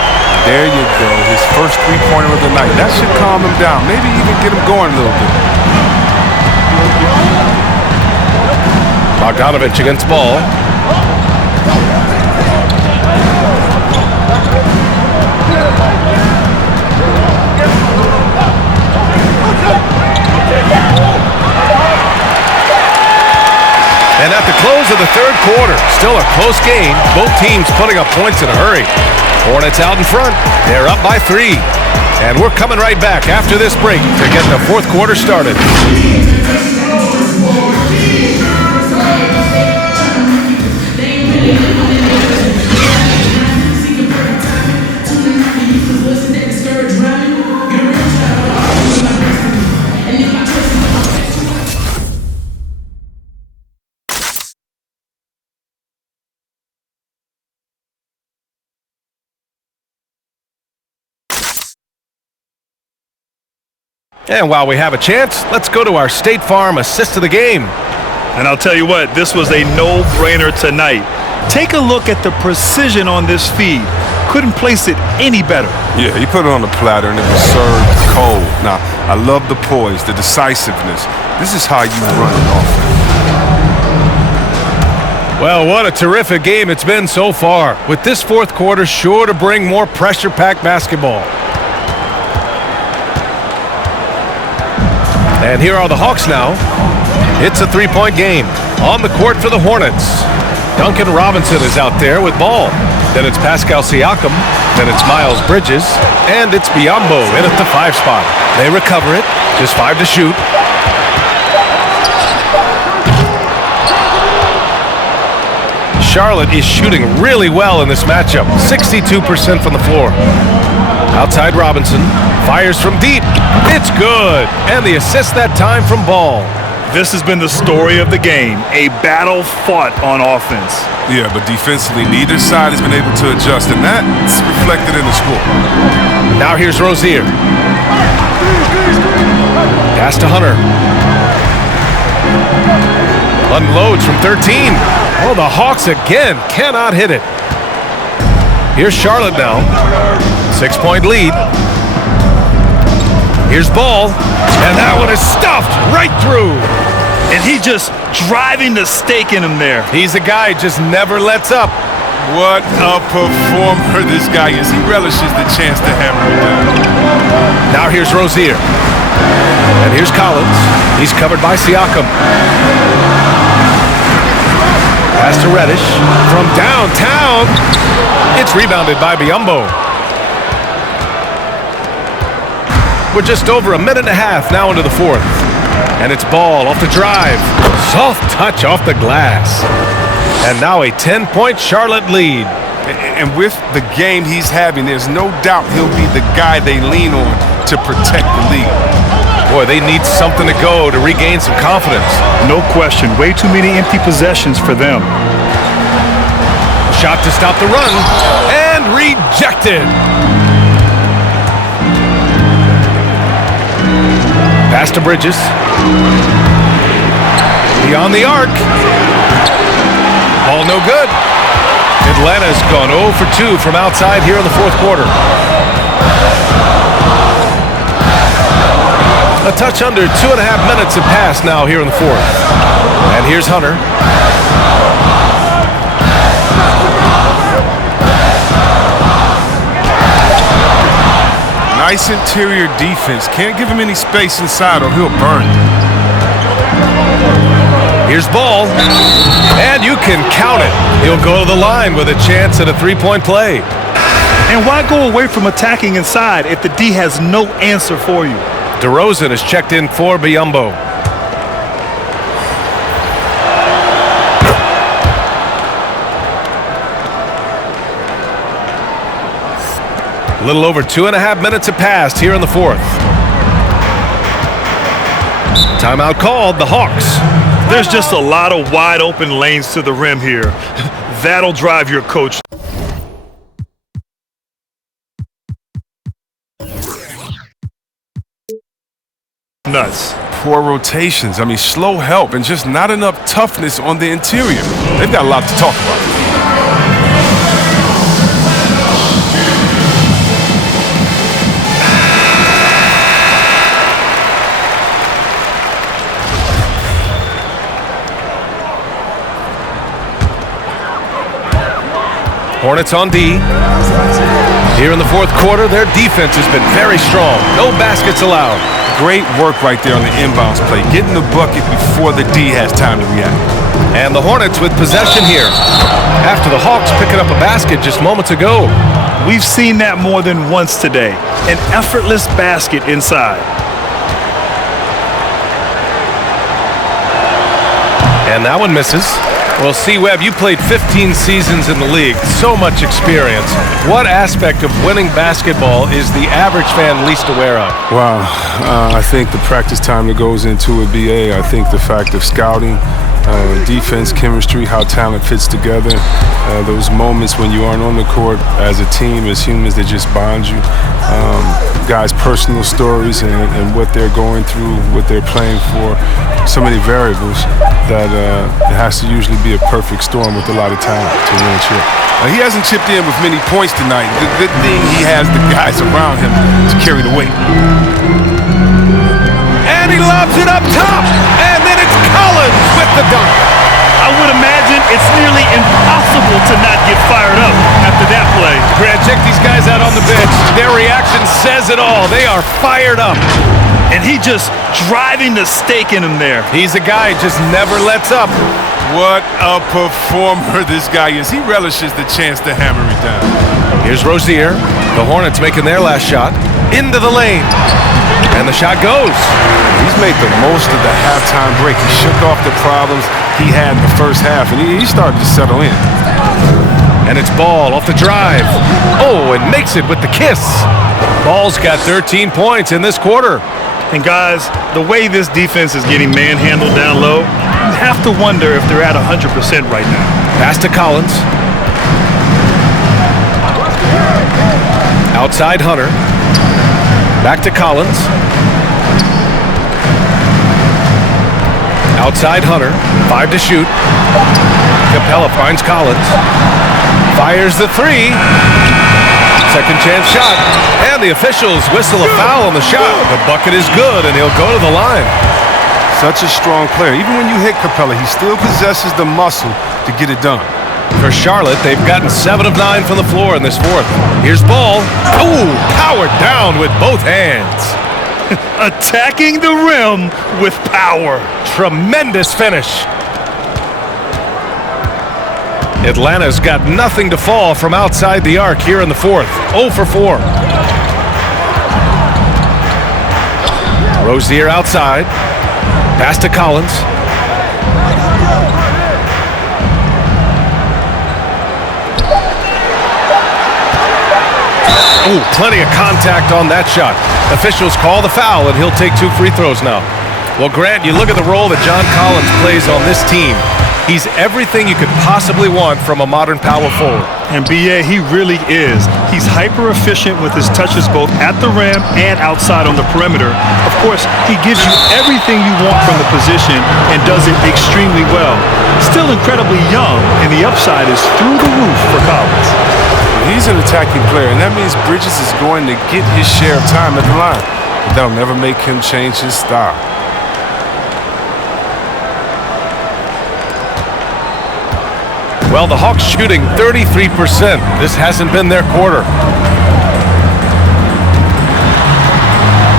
There you go. His first three-pointer of the night. That should calm him down. Maybe even get him going a little bit. Bogdanovich against Ball. And at the close of the third quarter, still a close game. Both teams putting up points in a hurry. Hornets out in front. They're up by 3. And we're coming right back after this break to get the fourth quarter started. And while we have a chance, let's go to our State Farm assist of the game. And I'll tell you what, this was a no-brainer tonight. Take a look at the precision on this feed. Couldn't place it any better. Yeah, he put it on the platter and it was served cold. Now, I love the poise, the decisiveness. This is how you run an offense. Well, what a terrific game it's been so far. With this fourth quarter sure to bring more pressure-packed basketball. And here are the Hawks now. It's a three-point game. On the court for the Hornets. Duncan Robinson is out there with Ball. Then it's Pascal Siakam. Then it's Miles Bridges. And it's Biyombo in at the 5 spot. They recover it. Just 5 to shoot. Charlotte is shooting really well in this matchup. 62% from the floor. Outside Robinson. Fires from deep. It's good. And the assist that time from Ball. This has been the story of the game. A battle fought on offense. Yeah, but defensively, neither side has been able to adjust, and that's reflected in the score. Now here's Rozier. Pass to Hunter. Unloads from 13. Oh, the Hawks again cannot hit it. Here's Charlotte now. 6-point lead. Here's Ball. And that one is stuffed right through. And he just driving the stake in him there. He's a guy who just never lets up. What a performer this guy is. He relishes the chance to hammer it down. Now here's Rozier. And here's Collins. He's covered by Siakam. Pass to Reddick from downtown. It's rebounded by Biyombo. We're just over a minute and a half now into the fourth. And it's Ball off the drive. Soft touch off the glass. And now a 10-point Charlotte lead. And with the game he's having, there's no doubt he'll be the guy they lean on to protect the lead. Boy, they need something to go to regain some confidence. No question. Way too many empty possessions for them. Shot to stop the run. And rejected. Pass to Bridges. Beyond the arc. Ball no good. Atlanta's gone 0 for 2 from outside here in the fourth quarter. A touch under 2.5 minutes have passed now here in the fourth. And here's Hunter. Nice interior defense. Can't give him any space inside or he'll burn. Here's Ball. And you can count it. He'll go to the line with a chance at a three-point play. And why go away from attacking inside if the D has no answer for you? DeRozan is checked in for Biyombo. A little over 2.5 minutes have passed here in the fourth. Timeout called, the Hawks. There's just a lot of wide open lanes to the rim here. That'll drive your coach nuts. Poor rotations. I mean, slow help and just not enough toughness on the interior. They've got a lot to talk about. Hornets on D. Here in the fourth quarter, their defense has been very strong. No baskets allowed. Great work right there on the inbounds play, getting the bucket before the D has time to react. And the Hornets with possession here. After the Hawks picking up a basket just moments ago. We've seen that more than once today. An effortless basket inside. And that one misses. Well, C-Webb, you played 15 seasons in the league, so much experience. What aspect of winning basketball is the average fan least aware of? Wow, I think the practice time that goes into a BA, I think the fact of scouting, defense, chemistry, how talent fits together, those moments when you aren't on the court as a team, as humans, that just bond you. Guys' personal stories and what they're going through, what they're playing for, so many variables that it has to usually be a perfect storm with a lot of talent to win a chip. He hasn't chipped in with many points tonight. The good thing, he has the guys around him to carry the weight. And he lobs it up top, and then it's Collins with the dunk. I would imagine it's nearly impossible to not get fired up after that play. Grant, check these guys out on the bench. Their reaction says it all. They are fired up. And he just driving the stake in him there. He's a guy who just never lets up. What a performer this guy is. He relishes the chance to hammer it down. Here's Rozier. The Hornets making their last shot. Into the lane. And the shot goes. He's made the most of the halftime break. He shook off the problems he had in the first half, and he started to settle in. And it's Ball off the drive. Oh, and makes it with the kiss. Ball's got 13 points in this quarter. And guys, the way this defense is getting manhandled down low, you have to wonder if they're at 100% right now. Pass to Collins. Outside Hunter. Back to Collins. Outside Hunter. 5 to shoot. Capella finds Collins. Fires the three. Second chance shot. And the officials whistle a foul on the shot. The bucket is good, and he'll go to the line. Such a strong player. Even when you hit Capella, he still possesses the muscle to get it done. For Charlotte, they've gotten 7 of 9 from the floor in this fourth. Here's Ball. Oh, powered down with both hands. Attacking the rim with power. Tremendous finish. Atlanta's got nothing to fall from outside the arc here in the fourth. 0 for 4. Rozier outside. Pass to Collins. Ooh, plenty of contact on that shot. Officials call the foul, and he'll take 2 free throws now. Well, Grant, you look at the role that John Collins plays on this team. He's everything you could possibly want from a modern power forward. And B.A., he really is. He's hyper-efficient with his touches both at the rim and outside on the perimeter. Of course, he gives you everything you want from the position and does it extremely well. Still incredibly young, and the upside is through the roof for Collins. He's an attacking player, and that means Bridges is going to get his share of time at the line. But that'll never make him change his style. Well, the Hawks shooting 33%. This hasn't been their quarter.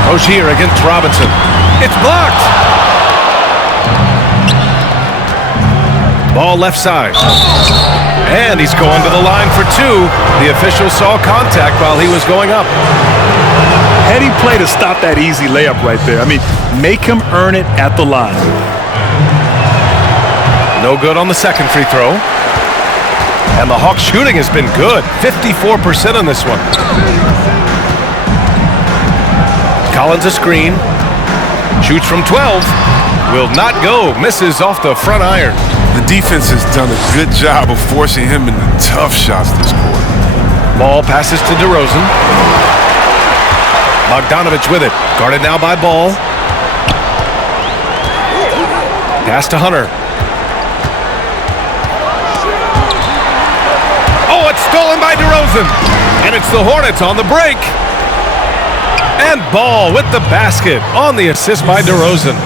Rozier against Robinson. It's blocked. Ball left side. And he's going to the line for 2. The official saw contact while he was going up. Heady play to stop that easy layup right there. I mean, make him earn it at the line. No good on the second free throw. And the Hawks shooting has been good. 54% on this one. Collins a screen. Shoots from 12. Will not go. Misses off the front iron. The defense has done a good job of forcing him into tough shots this quarter. Ball passes to DeRozan. Bogdanovich with it. Guarded now by Ball. Pass to Hunter. Oh, it's stolen by DeRozan. And it's the Hornets on the break. And Ball with the basket on the assist by DeRozan.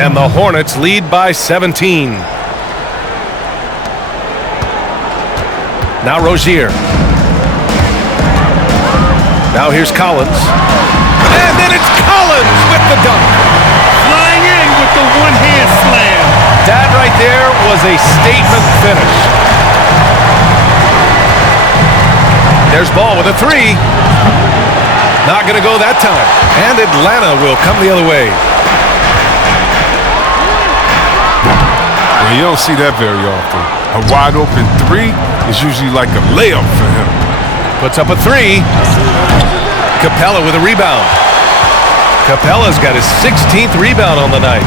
And the Hornets lead by 17. Now Rozier. Now here's Collins. And then it's Collins with the dunk. Flying in with the one-hand slam. That right there was a statement finish. There's Ball with a three. Not going to go that time. And Atlanta will come the other way. Well, you don't see that very often. A wide open three is usually like a layup for him. Puts up a three. Capella with a rebound. Capella's got his 16th rebound on the night.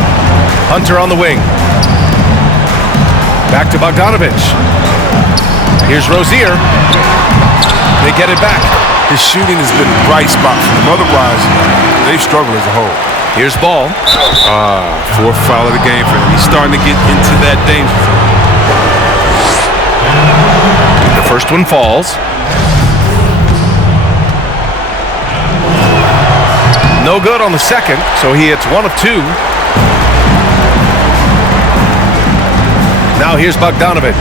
Hunter on the wing. Back to Bogdanovich. Here's Rozier. They get it back. His shooting has been a bright spot for them. Otherwise, they've struggled as a whole. Here's Ball. Fourth foul of the game for him. He's starting to get into that danger zone. The first one falls. No good on the second, so he hits 1 of 2. Now here's Bogdanovich.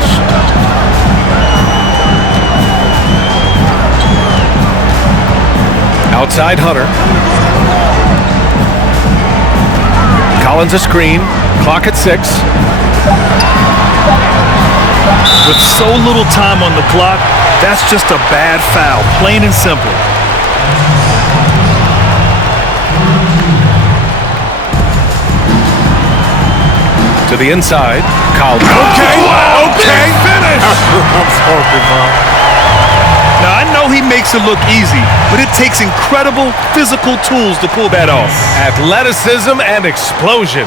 Outside Hunter. Collins a screen. Clock at 6. With so little time on the clock, that's just a bad foul, plain and simple. To the inside. Collins. Okay. Finish. I'm talking about. Now, I know he makes it look easy, but it takes incredible physical tools to pull that off. Athleticism and explosion.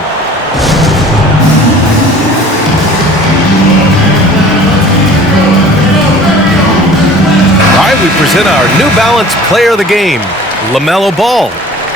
All right, we present our New Balance Player of the Game, Lamelo Ball.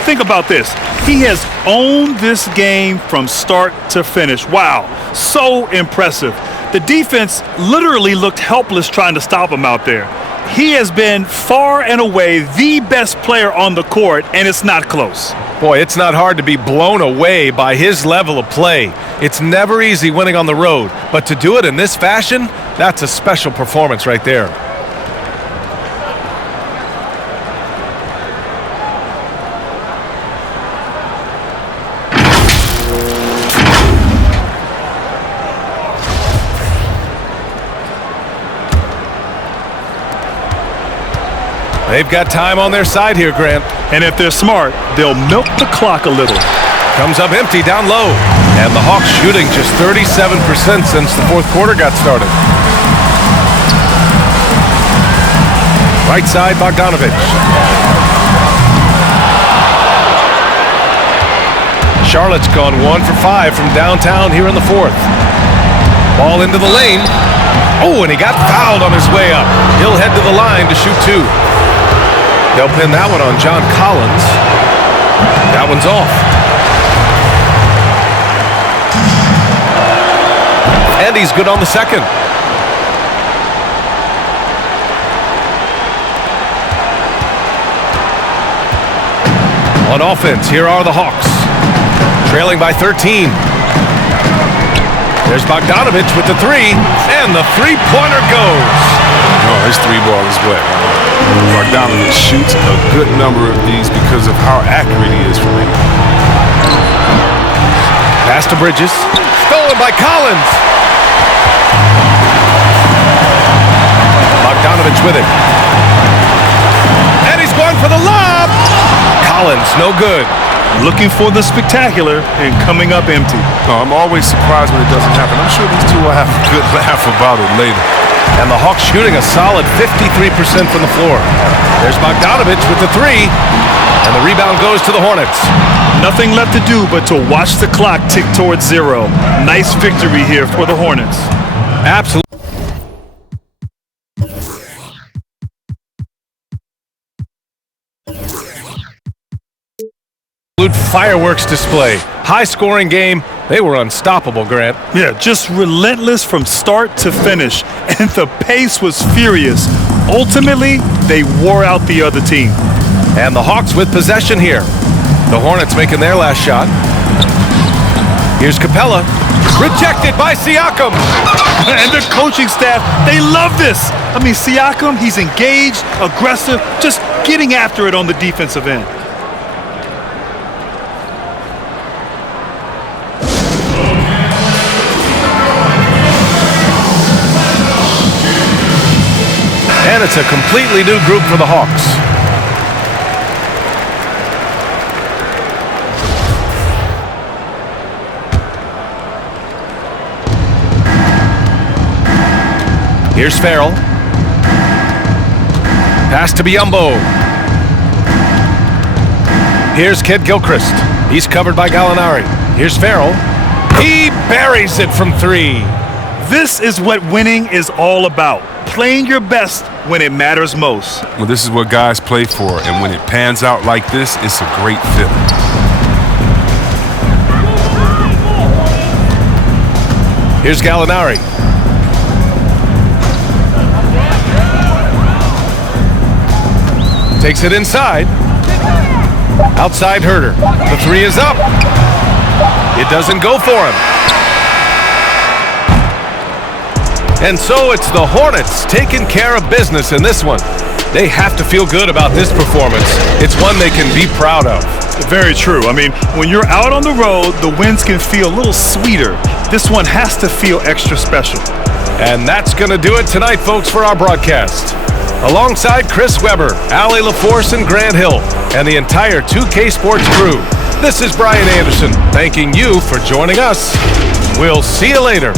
Think about this. He has owned this game from start to finish. Wow, so impressive. The defense literally looked helpless trying to stop him out there. He has been far and away the best player on the court, and it's not close. Boy, it's not hard to be blown away by his level of play. It's never easy winning on the road, but to do it in this fashion, that's a special performance right there. They've got time on their side here, Grant. And if they're smart, they'll milk the clock a little. Comes up empty down low. And the Hawks shooting just 37% since the fourth quarter got started. Right side, Bogdanovich. Charlotte's gone 1 for 5 from downtown here in the fourth. Ball into the lane. Oh, and he got fouled on his way up. He'll head to the line to shoot 2. They'll pin that one on John Collins. That one's off. And he's good on the second. On offense, here are the Hawks. Trailing by 13. There's Bogdanovich with the 3, and the three-pointer goes. Oh, his 3-ball is wet. Bogdanovich shoots a good number of these because of how accurate he is from it. Pass to Bridges. Stolen by Collins. Bogdanovich with it. And he's going for the lob. Collins, no good. looking for the spectacular and coming up empty. No, I'm always surprised when it doesn't happen. I'm sure these two will have a good laugh about it later. And the Hawks shooting a solid 53% from the floor. There's Bogdanovich with the three. And the rebound goes to the Hornets. Nothing left to do but to watch the clock tick towards 0. Nice victory here for the Hornets. Absolutely. Fireworks display. High-scoring game. They were unstoppable, Grant. Yeah, just relentless from start to finish. And the pace was furious. Ultimately, they wore out the other team. And the Hawks with possession here. The Hornets making their last shot. Here's Capella. Rejected by Siakam. And the coaching staff, they love this. I mean, Siakam, he's engaged, aggressive, just getting after it on the defensive end. And it's a completely new group for the Hawks. Here's Farrell. Pass to Biyombo. Here's Kid Gilchrist. He's covered by Gallinari. Here's Farrell. He buries it from 3. This is what winning is all about. Playing your best when it matters most. Well, this is what guys play for, and when it pans out like this, it's a great feeling. Here's Gallinari. Takes it inside. Outside Herter. The 3 is up. It doesn't go for him. And so it's the Hornets taking care of business in this one. They have to feel good about this performance. It's one they can be proud of. Very true. I mean, when you're out on the road, the wins can feel a little sweeter. This one has to feel extra special. And that's going to do it tonight, folks, for our broadcast. Alongside Chris Webber, Allie LaForce, and Grant Hill, and the entire 2K Sports crew, this is Brian Anderson thanking you for joining us. We'll see you later.